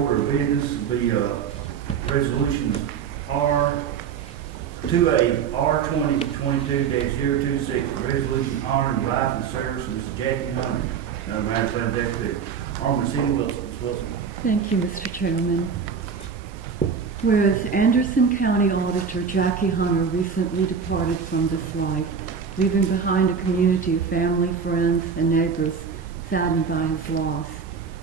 order of business will be resolutions R2022-026, resolution honoring life and service of Mr. Jacky Hunter. Madam Secretary, Alderman Cindy Wilson. Ms. Wilson. Thank you, Mr. Chairman. Whereas Anderson County Auditor Jacky Hunter recently departed from this life, leaving behind a community of family, friends, and neighbors saddened by his loss.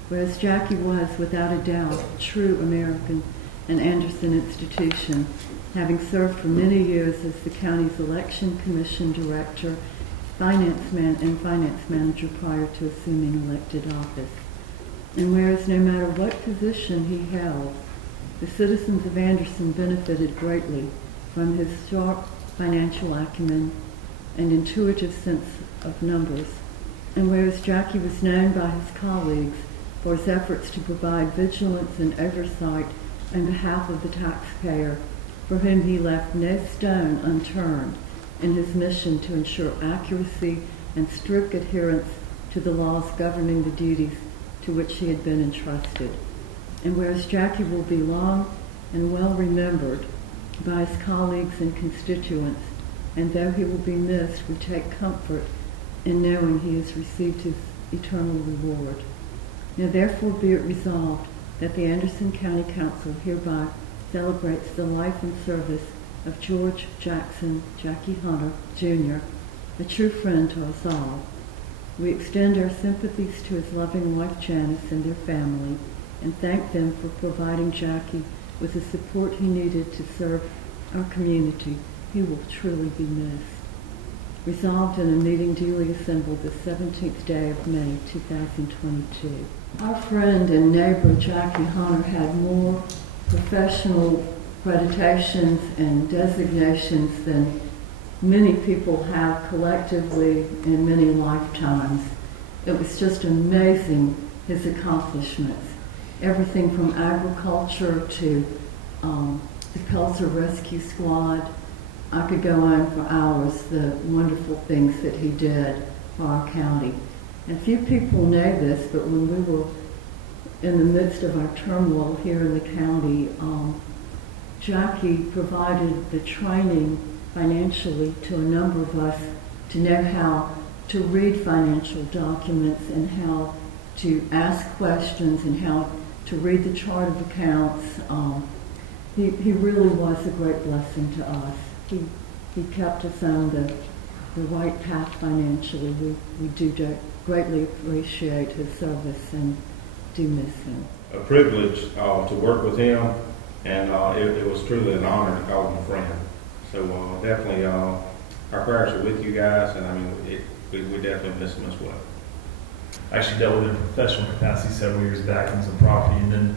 Whereas Jacky was, without a doubt, a true American and Anderson institution, having served for many years as the county's election commission director, finance manager prior to assuming elected office. And whereas no matter what position he held, the citizens of Anderson benefited greatly from his sharp financial acumen and intuitive sense of numbers. And whereas Jacky was known by his colleagues for his efforts to provide vigilance and oversight on behalf of the taxpayer, for whom he left no stone unturned in his mission to ensure accuracy and strict adherence to the laws governing the duties to which he had been entrusted. And whereas Jacky will be long and well remembered by his colleagues and constituents, and though he will be missed, we take comfort in knowing he has received his eternal reward. Now therefore be it resolved that the Anderson County Council hereby celebrates the life and service of George Jackson Jacky Hunter, Jr., a true friend to us all. We extend our sympathies to his loving wife Janice and their family, and thank them for providing Jacky with the support he needed to serve our community. He will truly be missed. Resolved in a meeting duly assembled the 17th day of May, 2022. Our friend and neighbor Jacky Hunter had more professional accreditations and designations than many people have collectively in many lifetimes. It was just amazing, his accomplishments. Everything from agriculture to the Pelzer Rescue Squad. I could go on for hours, the wonderful things that he did for our county. And few people know this, but when we were in the midst of our turmoil here in the county, Jacky provided the training financially to a number of us to know how to read financial documents and how to ask questions and how to read the chart of accounts. He really was a great blessing to us. He kept us on the right path financially. We do greatly appreciate his service and do miss him. A privilege to work with him, and it was truly an honor to call him a friend. So definitely our prayers are with you guys, and I mean, we definitely miss him as well. I actually dealt with him in a professional capacity several years back on some property, and then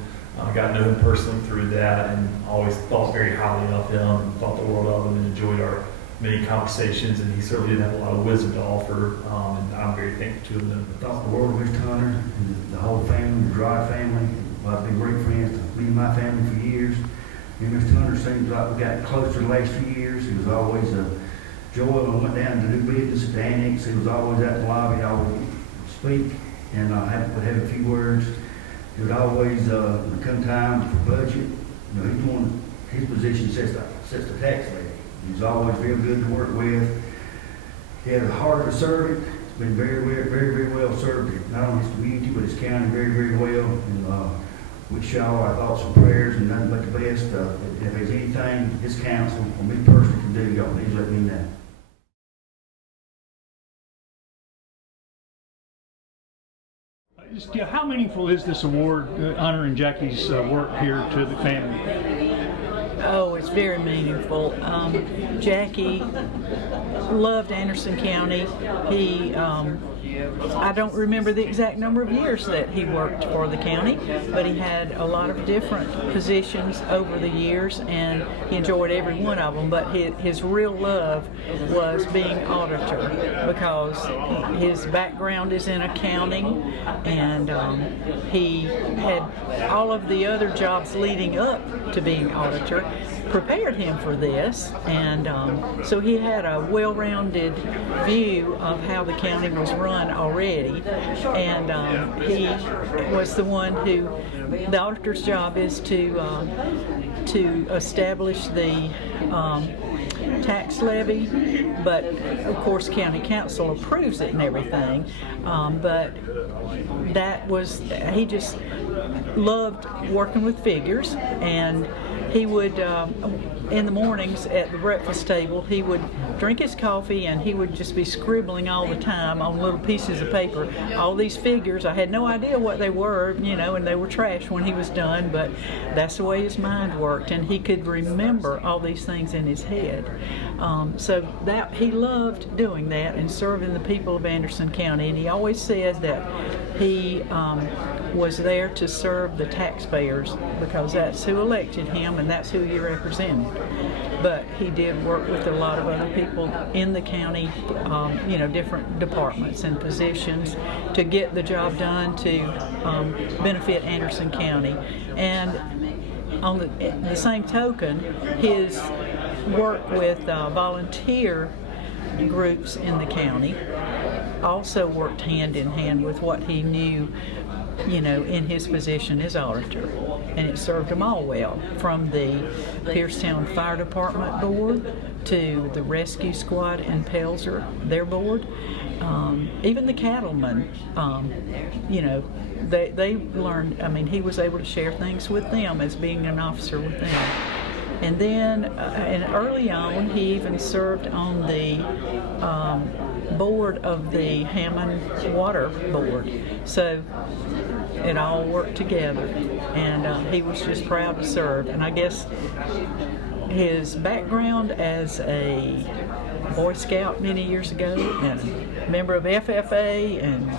got to know him personally through that, and always thought very highly of him and thought the world of him and enjoyed our many conversations, and he certainly did have a lot of wisdom to offer, and I'm very thankful to him. I thought the world of Mr. Hunter and the whole family, the Dry family. I've been great friends to me and my family for years. Me and Mr. Hunter seems like we got closer the last few years. He was always a joy when we went down to do business at the annex. He was always at the lobby. I would speak and would have a few words. He would always, when it come time for budget, he's one, his position sets the tax levy. He's always real good to work with. He had a heart of a servant. He's been very, very, very, very well served, not only his community, but his county very, very well. And wish y'all our thoughts and prayers and nothing but the best. If there's anything his council or me personally can do, y'all please let me know. How meaningful is this award, honoring Jacky's work here to the family? Oh, it's very meaningful. Jacky loved Anderson County. He, I don't remember the exact number of years that he worked for the county, but he had a lot of different positions over the years, and he enjoyed every one of them. But his real love was being auditor, because his background is in accounting, and he had all of the other jobs leading up to being auditor. prepared him for this, and so he had a well-rounded view of how the county was run already, and he was the one who, the auditor's job is to establish the tax levy, but of course county council approves it and everything, but that was, he just loved working with figures, and he would, in the mornings at the breakfast table, he would drink his coffee and he would just be scribbling all the time on little pieces of paper. All these figures, I had no idea what they were, you know, and they were trash when he was done, but that's the way his mind worked, and he could remember all these things in his head. So that he loved doing that and serving the people of Anderson County, and he always said that he was there to serve the taxpayers because that's who elected him and that's who he represented. But he did work with a lot of other people in the county, you know, different departments and positions to get the job done to benefit Anderson County. And on the same token, his work with volunteer groups in the county also worked hand in hand with what he knew, you know, in his position as auditor, and it served them all well, from the Piercetown Fire Department board to the rescue squad in Pelzer, their board, even the cattlemen, you know, they learned, I mean, he was able to share things with them as being an officer with them. And then, and early on, he even served on the board of the Hammond Water Board. So it all worked together, and he was just proud to serve. And I guess his background as a Boy Scout many years ago, and a member of FFA and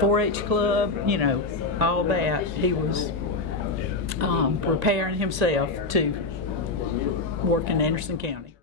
4-H Club, you know, all that, he was preparing himself to work in Anderson County.